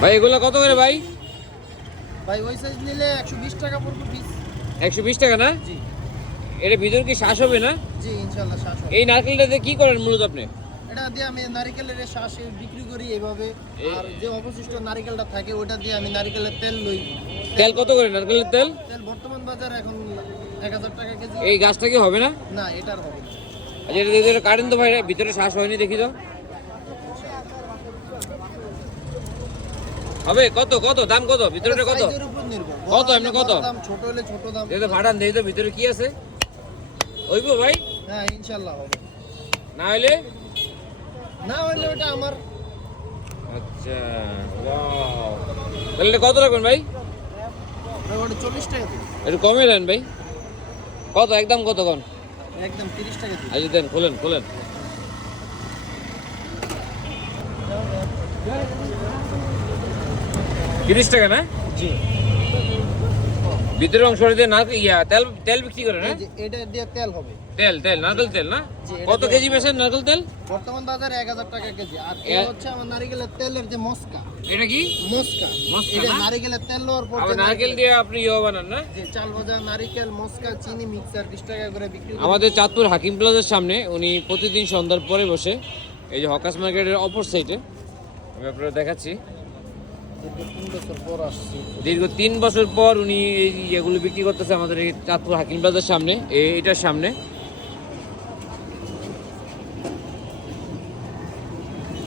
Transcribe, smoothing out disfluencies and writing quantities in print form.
ভাই এগুলো কত করে ভাই? ভাই ওই সাইজ নিলে 120 টাকা পড়বে পিস। 120 টাকা না? জি এর ভিতর কি শ্বাস হবে না? জি ইনশাআল্লাহ শ্বাস হবে। এই নারকেলটাতে কি করেন মূলত আপনি? এটা দিয়ে আমি নারকেলের শ্বাস বিক্রি করি এইভাবে। আর যে অবশিষ্ট নারকেলটা থাকে ওটা দিয়ে আমি নারকেলের তেল লই। তেল কত করে নারকেলের তেল? তেল বর্তমান বাজার এখন 1000 টাকা কেজি। এই গাছটা কি হবে না? না এটার হবে না। আচ্ছা এটা ভিতরে কাটেন তো ভাই, ভিতরে শ্বাস হয়নি দেখি তো। হবে কত কত দাম কত ভিতরটা কত? সাইজের উপর নির্ভর। কত এমনি কত? দাম ছোট হলে ছোট দাম। এই তো ফাটান দেই তো ভিতরে কি আছে? হইবো ভাই? হ্যাঁ ইনশাআল্লাহ হবে। না হইলে? না হলে ওটা আমার। আচ্ছা ওয়াও, তাহলে এটা কত রাখবেন ভাই? ওটা 40 টাকা দিন। একটু কমে দেন ভাই। কত একদম কত কোন? একদম 30 টাকা দিন। আচ্ছা দেন, খোলেন খোলেন। 30 টাকা না? জি ভিতরের অংশটা দিয়ে না তেল তেল বিক্রি করে না? এই যে এটা দিয়ে তেল হবে। তেল তেল নারকেল তেল না? জি, এটা কত দিয়ে- কেজি বেচেন নারকেল তেল? বর্তমান বাজারে 1000 টাকা কেজি। আর এটা হচ্ছে আমার নারকেলের তেলের যে মস্কা। এটা কি? মস্কা মস্কা এটা না? নারকেলের তেল লওয়ার পর আবার যে নারকেল দিয়ে আপনি ইয়ে বানান না? যে চাল ভাজা নারকেল মস্কা চিনি মিক্সার 20 টাকা করে বিক্রি করি। আমাদের চাঁদপুর হাকিম প্লাজার সামনে উনি প্রতিদিন সন্ধ্যার পরে বসে, এই যে হকাস মার্কেটের অপর সাইডে আমি আপনারা দেখাচ্ছি। দীর্ঘ 3 বছর পর আসছি। দীর্ঘ 3 বছর পর উনি এই এগুলো বিক্রি করতেছে আমাদের এই চাঁদপুর হাকিম প্লাজার সামনে, এটার সামনে।